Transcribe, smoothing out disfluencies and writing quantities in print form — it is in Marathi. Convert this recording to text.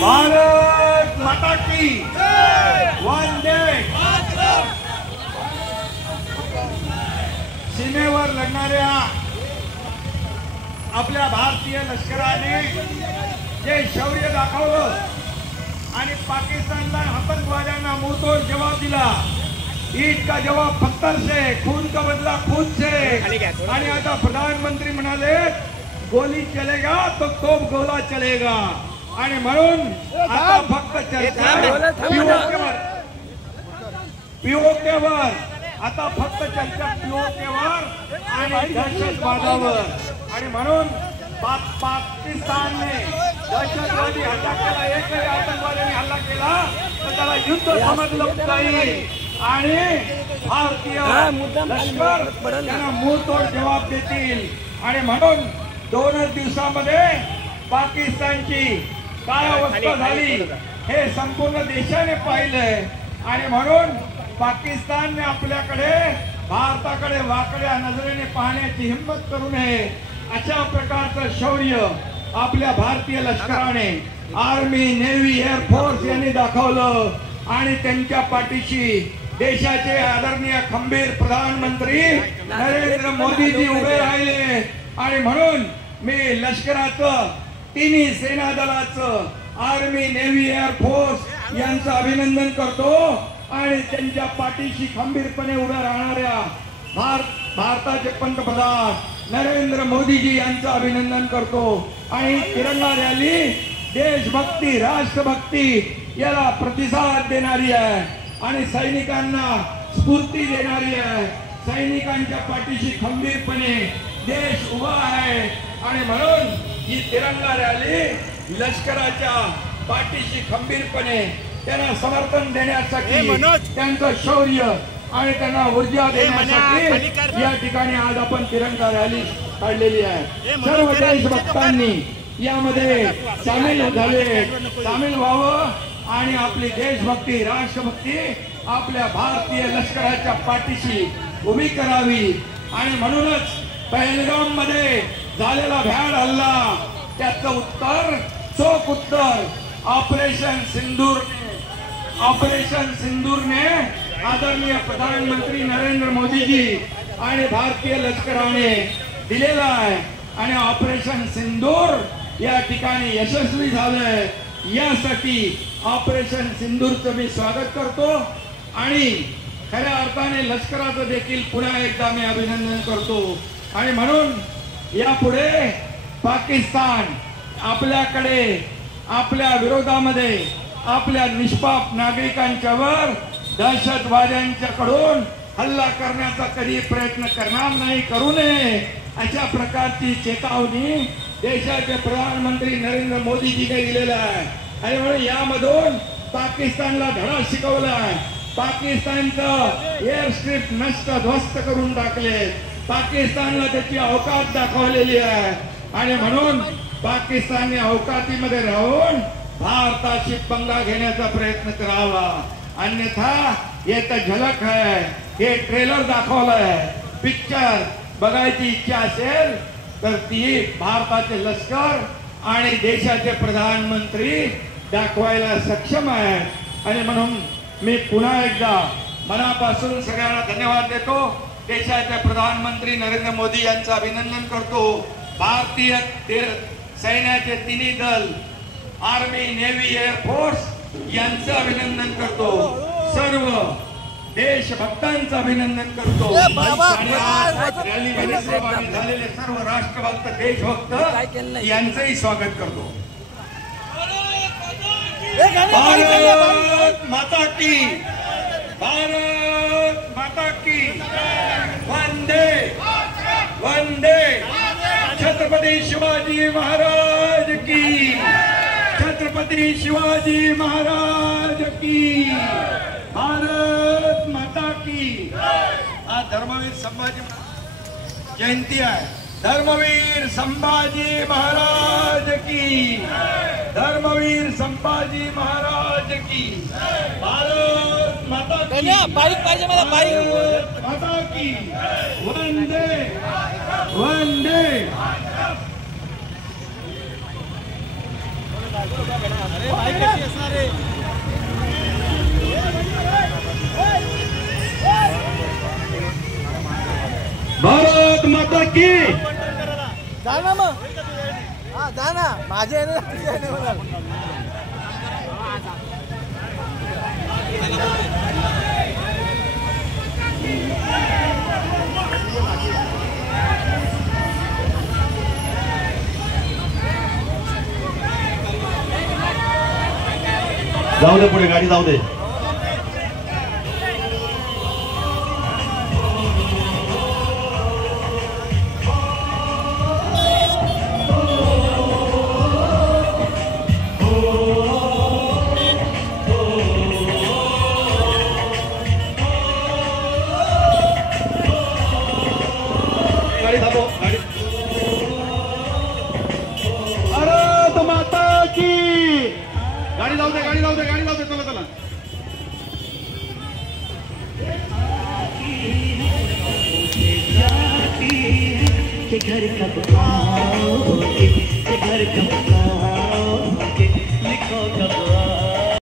भारत माता की वंदे। सीमेवर लढणाऱ्या आपल्या भारतीय लष्कराने जे शौर्य दाखवलं आणि पाकिस्तानला आतंकवाद्यांना मुंहतोड जवाब दिला। ईद का जवाब पत्थर से, खून का बदला खून से। आणि आता प्रधानमंत्री म्हणाले गोली चलेगा तो तोप गोला चलेगा। आणि म्हणून आता फक्त चर्चा पीओकेवर, आता फक्त चर्चा पीओकेवर आणि दहशतवादावर। आणि म्हणून पाकिस्तानने दहशतवादी हल्ला केला, एकही आतंकवाद्याने हल्ला केला तर त्याला युद्ध समजलं जाईल आणि भारतीय लष्कर त्यांना मुंहतोड जवाब देतील। आणि म्हणून 2 दिवसामध्ये पाकिस्तानची काय अवस्था झाली हे संपूर्ण देशाने पाहिलंय। आणि म्हणून पाकिस्तानने आपल्याकडे भारताकडे वाकड्या नजरेने पाहण्याची हिंमत करू नये। अशा प्रकारचं शौर्य आपल्या भारतीय लष्कराने, आर्मी, नेव्ही, एअरफोर्स यांनी दाखवलं। आणि त्यांच्या पाठीशी देशाचे आदरणीय खंबीर प्रधानमंत्री नरेंद्र मोदीजी उभे राहिले। आणि म्हणून मी लष्कराचं, तिन्ही सेना दलाचं, आर्मी, नेव्ही, एअरफोर्स यांचं अभिनंदन करतो आणि त्यांच्या पाठीशी खंबीरपणे उभ्या राहणाऱ्या भारताचे पंतप्रधान नरेंद्र मोदीजी यांचं अभिनंदन करतो। आणि तिरंगा रॅली देशभक्ती, राष्ट्रभक्ती याला प्रतिसाद देणारी आहे आणि सैनिकांना स्फूर्ती देणारी आहे। सैनिकांच्या पाठीशी खंबीरपणे देश उभा आहे। आणि म्हणून ही तिरंगा रॅली लष्कराच्या पाठीशी खंबीरपने त्यांना समर्थन देण्यासाठी, त्यांचं शौर्य आणि त्यांना ऊर्जा देण्यासाठी या ठिकाणी आज आपण तिरंगा रॅली काढलेली आहे। सर्व देशभक्तांनी यामध्ये सामील व्हावं आणि आपली देशभक्ती, राष्ट्रभक्ती आपल्या भारतीय लष्कराच्या पाठीशी उभी करावी। आणि म्हणूनच पहलगाम मध्ये झालेला भ्याड हल्ला, त्याचं उत्तर, चोख उत्तर ऑपरेशन सिंदूरने आदरणीय प्रधानमंत्री नरेंद्र मोदीजी आणि भारतीय लष्कराने दिलेला आहे। आणि ऑपरेशन सिंदूर या ठिकाणी यशस्वी झालंय, यासाठी ऑपरेशन सिंदूरचं मी स्वागत करतो आणि खऱ्या अर्थाने लष्कराचं देखील पुन्हा एकदा मी अभिनंदन करतो। आणि म्हणून यापुढे पाकिस्तान आपल्याकडे, आपल्या विरोधामध्ये, आपल्या निष्पाप नागरिकांच्यावर दहशतवाद्यांच्याकडून हल्ला करण्याचा कधी प्रयत्न करणार नाही, करू नये अशा प्रकारची चेतावणी देशाचे प्रधानमंत्री नरेंद्र मोदीजीने दिलेला आहे। आणि म्हणून यामधून पाकिस्तानला धडा शिकवला आहे। पाकिस्तानचं एअर स्ट्रिप नष्ट ध्वस्त करून टाकले, पाकिस्तानला त्याची अवकात दाखवलेली आहे। आणि म्हणून पाकिस्तानने अवकातीमध्ये राहून भारताशी पंगा घेण्याचा प्रयत्न करावा, अन्यथा हे तर झलक आहे, हे ट्रेलर दाखवलंय। पिक्चर बघायची इच्छा असेल तर ती भारताचे लष्कर आणि देशाचे प्रधानमंत्री दाखवायला सक्षम आहे। आणि म्हणून मी पुन्हा एकदा मनापासून सगळ्यांना धन्यवाद देतो। देशाचे प्रधानमंत्री नरेंद्र मोदी यांचं अभिनंदन करतो। भारतीय सैन्याचे तिन्ही दल, आर्मी, नेव्ही, एअरफोर्स यांचं अभिनंदन करतो। सर्व देशभक्तांचं अभिनंदन करतो। रॅलीमध्ये सहभागी झालेले सर्व राष्ट्रभक्त, देशभक्त यांचंही स्वागत करतो। भारत माता की, भारत माता की वंदे वंदे। छत्रपती शिवाजी महाराज की, छत्रपती शिवाजी महाराज की, भारत माता की। आज धर्मवीर संभाजी जयंती आहे। धर्मवीर संभाजी महाराज की, धर्मवीर संभाजी महाराज की। भारत माता की, बारीक पाहिजे मला, बारीक माता की वंदे वंदे। भारत माता की जा ना मग हा जा ना माझ्या येणे होणार जाऊ दे पुढे गाडी जाऊ दे गाडी थांबव गाडी भारत माता की गाड़ी जाऊ दे गाड़ी जाऊ दे गाड़ी जाऊ दे चला चला घर कब आओ